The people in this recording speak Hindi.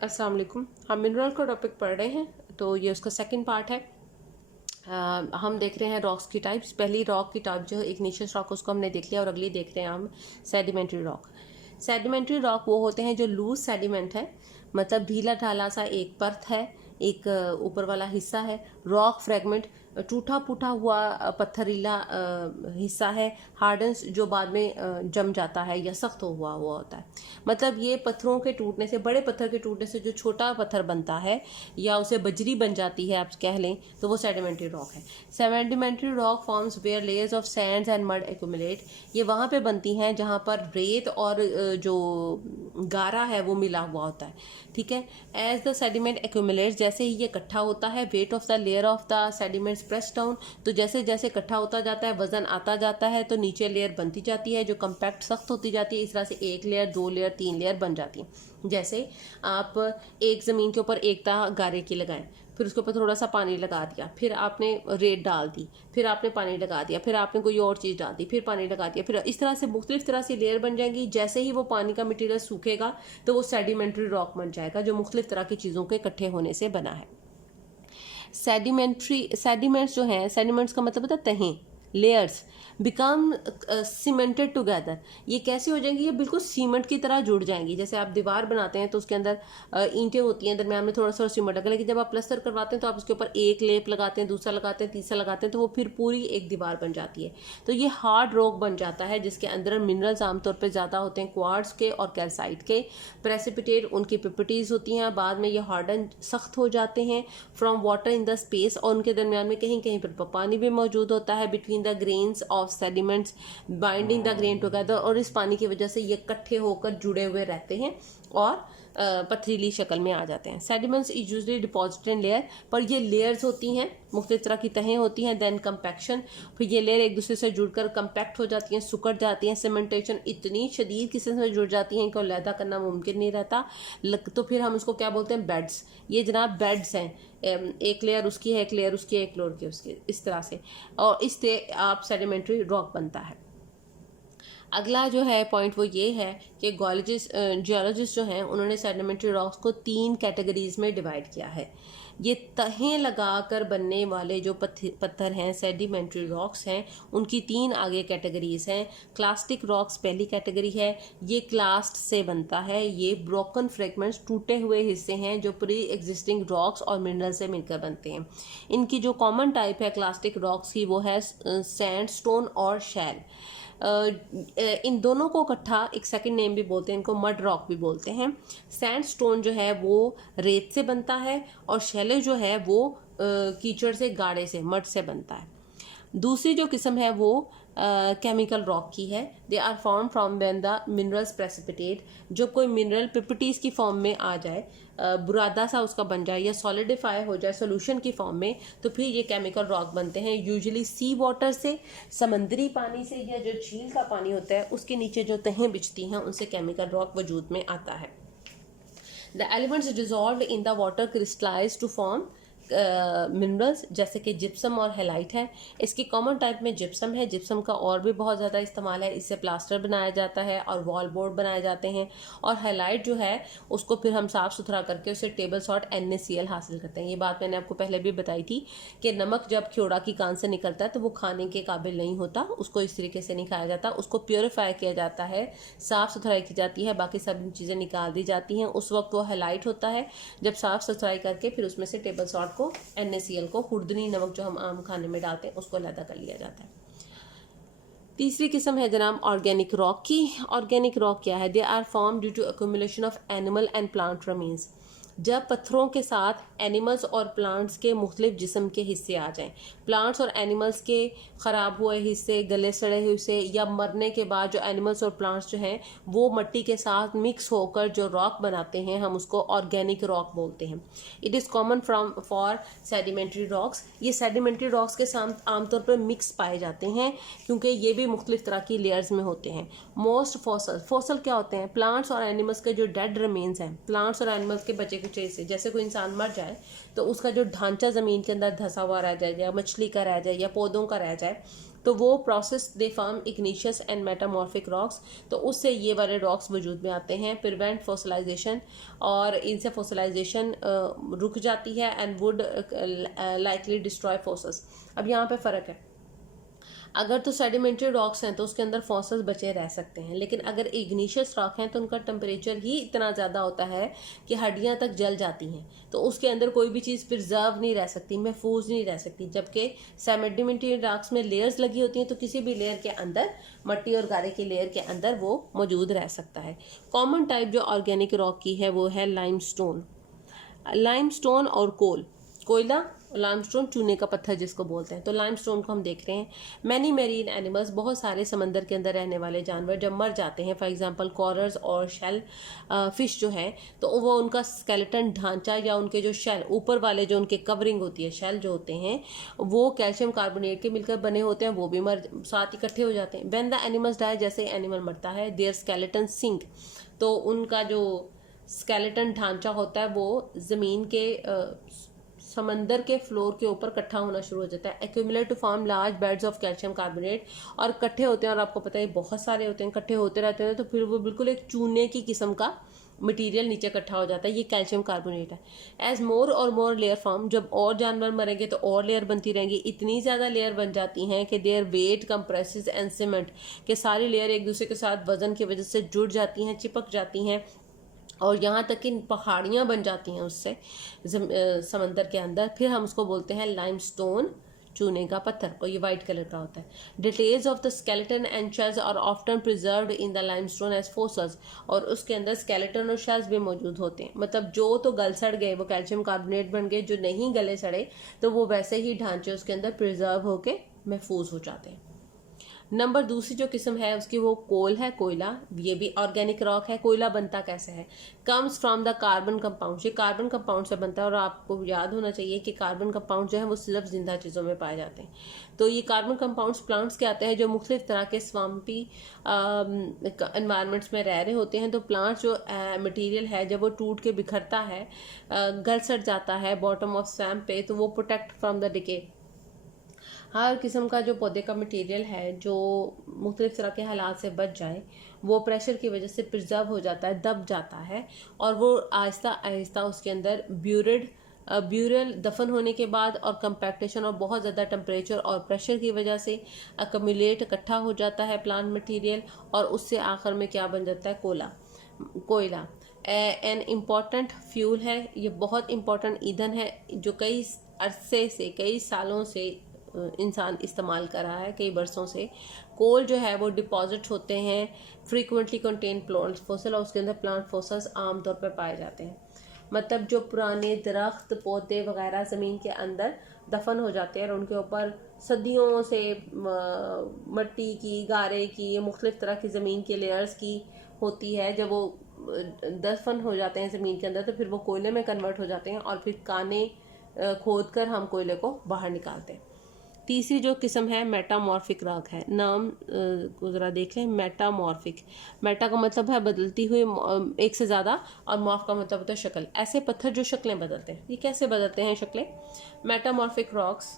अस्सलाम वालेकुम। हम मिनरल का टॉपिक पढ़ रहे हैं, तो ये उसका सेकंड पार्ट है। हम देख रहे हैं रॉक्स की टाइप्स। पहली रॉक की टाइप जो है इग्निशियस रॉक, उसको हमने देख लिया, और अगली देख रहे हैं हम सेडिमेंट्री रॉक। सेडिमेंट्री रॉक वो होते हैं जो लूज सेडिमेंट है, मतलब ढीला ढाला सा एक परत है, एक ऊपर वाला हिस्सा है। रॉक फ्रेगमेंट टूटा फूटा हुआ पत्थरीला हिस्सा है। हार्डन्स जो बाद में जम जाता है या सख्त हुआ हुआ होता है। मतलब ये पत्थरों के टूटने से, बड़े पत्थर के टूटने से जो छोटा पत्थर बनता है या उसे बजरी बन जाती है आप कह लें, तो वो सेडिमेंट्री रॉक है। Sedimentary rock forms where layers of sands and mud accumulate. ये वहाँ पे बनती हैं जहाँ पर रेत और जो गारा है वो मिला हुआ होता है। ठीक है। एज द सेडिमेंट एक्यूमुलेट्स, जैसे ही ये इकट्ठा होता है, weight of the layer of the sediments press down, तो जैसे जैसे इकट्ठा होता जाता है, वजन आता जाता है, तो नीचे लेयर बनती जाती है जो कंपैक्ट सख्त होती जाती है। इस तरह से एक लेयर, दो लेयर, तीन लेयर बन जाती है। जैसे आप एक ज़मीन के ऊपर एक ता गारे की लगाएं, फिर उसके ऊपर थोड़ा सा पानी लगा दिया, फिर आपने रेत डाल दी, फिर आपने पानी लगा दिया, फिर आपने कोई और चीज़ डाल दी, फिर पानी लगा दिया, फिर इस तरह से मुख्तलिफ तरह से लेयर बन जाएंगी। जैसे ही वो पानी का मटीरियल सूखेगा तो वो सेडिमेंट्री रॉक बन जाएगा, जो मुख्तलिफ तरह की चीज़ों के इकट्ठे होने से बना है। सेडिमेंट्स जो हैं, सेडिमेंट्स का मतलब होता है तहें, लेयर्स बिकम सीमेंटेड टुगेदर। ये कैसे हो जाएंगी? ये बिल्कुल सीमेंट की तरह जुड़ जाएंगी। जैसे आप दीवार बनाते हैं तो उसके अंदर ईंटें होती हैं, दरम्यान में थोड़ा सा सीमेंट लगा, लेकिन जब आप प्लस्तर करवाते हैं तो आप उसके ऊपर एक लेप लगाते हैं, दूसरा लगाते हैं, तीसरा लगाते हैं, तो वो फिर पूरी एक दीवार बन जाती है। तो ये हार्ड रॉक बन जाता है जिसके अंदर मिनरल्स आमतौर पर ज़्यादा होते हैं, क्वार्ट्ज के और कैल्साइट के। प्रेसिपिटेट उनकी पिपिटीज होती हैं, बाद में ये हार्डन सख्त हो जाते हैं from water in the space, और उनके दरमियान में कहीं कहीं पर पानी भी मौजूद होता है, between the grains of sediments binding the grain together, और इस पानी की वजह से ये इकट्ठे होकर जुड़े हुए रहते हैं और पथरीली शक्ल में आ जाते हैं। Sediments is usually deposited in layer, पर ये लेयर्स होती हैं, मुख्तलिफ तरह की तहें होती हैं। देन कंपैक्शन, फिर ये लेयर एक दूसरे से जुड़कर कंपैक्ट हो जाती हैं, सुकड़ जाती हैं। सीमेंटेशन इतनी शदीद किस्म से जुड़ जाती हैं कि अलहदा करना मुमकिन नहीं रहता। तो फिर हम उसको क्या बोलते हैं? बेड्स। ये जनाब बेड्स हैं, एक लेयर उसकी है, एक लेयर उसकी है, एक लेयर की उसकी, इस तरह से, और इससे आप सेडिमेंट्री रॉक बनता है। अगला जो है पॉइंट वो ये है कि जियोलॉजिस्ट जो हैं उन्होंने सेडिमेंट्री रॉक्स को 3 कैटेगरीज में डिवाइड किया है। ये तहें लगाकर बनने वाले जो पत्थर हैं, सेडिमेंट्री रॉक्स हैं, उनकी 3 आगे कैटेगरीज हैं। क्लास्टिक रॉक्स पहली कैटेगरी है, ये क्लास्ट से बनता है। ये ब्रोकन फ्रेगमेंट्स, टूटे हुए हिस्से हैं जो प्री एग्जिस्टिंग रॉक्स और मिनरल से मिलकर बनते हैं। इनकी जो कॉमन टाइप है क्लास्टिक रॉक्स की, वो है सैंडस्टोन और शैल। इन दोनों को इकट्ठा एक सेकंड नेम भी बोलते हैं, इनको मड रॉक भी बोलते हैं। सैंडस्टोन जो है वो रेत से बनता है, और शैले जो है वो कीचड़ से, गाड़े से, मड से बनता है। दूसरी जो किस्म है वो केमिकल रॉक की है। They are form from when the minerals precipitate, जब कोई मिनरल पिपिटीज की फॉर्म में आ जाए, बुरादा सा उसका बन जाए या सॉलिडिफाई हो जाए सोल्यूशन की फॉर्म में, तो फिर ये केमिकल रॉक बनते हैं। यूजुअली सी वाटर से, समंदरी पानी से, या जो झील का पानी होता है उसके नीचे जो तहें बिछती हैं उनसे केमिकल रॉक वजूद में आता है। The elements dissolve in the water crystallise to form minerals, जैसे कि जिप्सम और हेलाइट है। इसकी कॉमन टाइप में जिप्सम है। जिप्सम का और भी बहुत ज़्यादा इस्तेमाल है, इससे प्लास्टर बनाया जाता है और वॉल बोर्ड बनाए जाते हैं। और हेलाइट जो है उसको फिर हम साफ़ सुथरा करके उससे टेबल सॉल्ट NaCl हासिल करते हैं। ये बात मैंने आपको पहले भी बताई थी कि नमक जब खियोड़ा की कान से निकलता है तो वो खाने के काबिल नहीं होता, उसको इस तरीके से नहीं खाया जाता, उसको प्योरीफाई किया जाता है, साफ़ सुथराई की जाती है, बाकी सब चीज़ें निकाल दी जाती हैं। उस वक्त वो हेलाइट होता है। जब साफ़ सुथराई करके फिर उसमें से टेबल सॉल्ट को, NaCl को, खुर्दनी नमक जो हम आम खाने में डालते हैं, उसको अलग कर लिया जाता है। तीसरी किस्म है जनाब ऑर्गेनिक रॉक की। ऑर्गेनिक रॉक क्या है? They are form due to accumulation of animal and plant remains, जब पत्थरों के साथ एनिमल्स और प्लांट्स के मुख्तलिफ जिस्म के हिस्से आ जाएं। प्लांट्स और एनिमल्स के ख़राब हुए हिस्से, गले सड़े हुए हिस्से, या मरने के बाद जो एनिमल्स और प्लांट्स जो हैं वो मट्टी के साथ मिक्स होकर जो रॉक बनाते हैं, हम उसको ऑर्गेनिक रॉक बोलते हैं। It is common for sedimentary rocks. ये सेडिमेंट्री रॉक्स के साथ आमतौर पर मिक्स पाए जाते हैं क्योंकि ये भी मुख्तलिफ तरह की लेयर्स में होते हैं। मोस्ट फॉसल क्या होते हैं? प्लांट्स और एनिमल्स के जो डेड रिमेन्स हैं, प्लांट्स और एनिमल्स के बचे कुचे से, जैसे कोई इंसान मर जाए तो उसका जो ढांचा ज़मीन के अंदर धंसा हुआ रह जाए, या मछली का रह जाए, या पौधों का रह जाए, तो वो process they form इग्नीशियस and metamorphic rocks, तो उससे ये वाले रॉक्स वजूद में आते हैं। प्रिवेंट फॉसिलाइजेशन, और इनसे फॉसिलाइजेशन रुक जाती है and would likely destroy fossils. अब यहाँ पे फ़र्क है, अगर तो सेडिमेंट्री रॉक्स हैं तो उसके अंदर फॉसल्स बचे रह सकते हैं, लेकिन अगर इग्नीशियस रॉक हैं तो उनका टेम्परेचर ही इतना ज़्यादा होता है कि हड्डियाँ तक जल जाती हैं, तो उसके अंदर कोई भी चीज़ प्रिजर्व नहीं रह सकती, महफूज नहीं रह सकती। जबकि सेडिमेंट्री रॉक्स में लेयर्स लगी होती हैं, तो किसी भी लेयर के अंदर, मट्टी और गारे की लेयर के अंदर वो मौजूद रह सकता है। कॉमन टाइप जो ऑर्गेनिक रॉक की है वो है लाइमस्टोन। लाइमस्टोन और कोयला, लाइमस्टोन चूने का पत्थर जिसको बोलते हैं। तो लाइमस्टोन को हम देख रहे हैं, मैनी मेरीन एनिमल्स, बहुत सारे समंदर के अंदर रहने वाले जानवर जब मर जाते हैं, फॉर एग्जांपल कॉरल्स और शेल फिश जो हैं, तो वो उनका स्केलेटन ढांचा या उनके जो शेल ऊपर वाले जो उनके कवरिंग होती है, शेल जो होते हैं, वो कैल्शियम कार्बोनेट के मिलकर बने होते हैं, वो भी साथ इकट्ठे हो जाते हैं। व्हेन द एनिमल्स डाई, जैसे एनिमल मरता है, देयर स्केलेटन सिंक, तो उनका जो स्केलेटन ढांचा होता है वो ज़मीन के समंदर के फ्लोर के ऊपर इकट्ठा होना शुरू हो जाता है। Accumulate to form large beds of calcium carbonate, और इकट्ठे होते हैं, और आपको पता है बहुत सारे होते हैं, इकट्ठे होते रहते हैं, तो फिर वो बिल्कुल एक चूने की किस्म का मटेरियल नीचे इकट्ठा हो जाता है, ये कैल्शियम कार्बोनेट है। एज मोर और मोर लेयर फॉर्म, जब और जानवर मरेंगे तो और लेयर बनती रहेंगी, इतनी ज़्यादा लेयर बन जाती हैं कि their weight compresses and cement, के सारी लेयर एक दूसरे के साथ वजन की वजह से जुड़ जाती हैं, चिपक जाती हैं, और यहाँ तक कि पहाड़ियाँ बन जाती हैं उससे समंदर के अंदर। फिर हम उसको बोलते हैं लाइमस्टोन, चूने का पत्थर, और ये वाइट कलर का होता है। Details of the skeleton and shells are often preserved in the limestone as fossils, और उसके अंदर स्केलेटन और शेल्स भी मौजूद होते हैं। मतलब जो तो गल सड़ गए वो कैल्शियम कार्बोनेट बन गए, जो नहीं गले सड़े तो वो वैसे ही ढांचे उसके अंदर प्रिजर्व होके महफूज हो जाते हैं। नंबर दूसरी जो किस्म है उसकी वो कोल है, कोयला। ये भी ऑर्गेनिक रॉक है। कोयला बनता कैसे है? Comes from the carbon compound, ये कार्बन कंपाउंड से बनता है, और आपको याद होना चाहिए कि कार्बन कंपाउंड जो है वो सिर्फ जिंदा चीज़ों में पाए जाते हैं। तो ये कार्बन कंपाउंड्स प्लांट्स के आते हैं जो मुख्तलिफ तरह के स्वाम्पी इन्वायरमेंट्स में रह रहे होते हैं। तो प्लांट्स जो मटीरियल है जब वो टूट के बिखरता है, गल सड़ जाता है बॉटम ऑफ स्वैम्प पे, तो वो प्रोटेक्ट फ्रॉम द डिके। हर किस्म का जो पौधे का मटेरियल है जो मुख्तलिफ तरह के हालात से बच जाए, वो प्रेशर की वजह से प्रिजर्व हो जाता है, दब जाता है, और वो आहिस्ता आहिस्ता उसके अंदर ब्यूरल दफन होने के बाद और कंपैक्टेशन और बहुत ज़्यादा टेम्परेचर और प्रेशर की वजह से अकमुलेट इकट्ठा हो जाता है प्लांट मटेरियल, और उससे आखिर में क्या बन जाता है? कोयला। एन इम्पॉर्टेंट फ्यूल है, ये बहुत इम्पॉर्टेंट ईंधन है जो कई अरसे से, कई सालों से इंसान इस्तेमाल कर रहा है, कई बरसों से। कोल जो है वो डिपॉजिट होते हैं फ्रीक्वेंटली कंटेन प्लांट फॉसल, और उसके अंदर प्लांट फॉसल्स आमतौर पर पाए जाते हैं। मतलब जो पुराने दरख्त, पौधे वगैरह ज़मीन के अंदर दफन हो जाते हैं और उनके ऊपर सदियों से मट्टी की, गारे की, मुख्तलिफ तरह की ज़मीन के लेयर्स की होती है। जब वो दफन हो जाते हैं ज़मीन के अंदर तो फिर वो कोयले में कन्वर्ट हो जाते हैं, और फिर काने खोद कर हम कोयले को बाहर निकालते हैं। तीसरी जो किस्म है मेटामॉर्फिक रॉक है। नाम को ज़रा देख लें, मेटामॉर्फिक। मेटा का मतलब है बदलती हुई, एक से ज़्यादा, और मॉर्फ का मतलब होता है शक्ल। ऐसे पत्थर जो शक्लें बदलते हैं। ये कैसे बदलते हैं शक्लें? Metamorphic rocks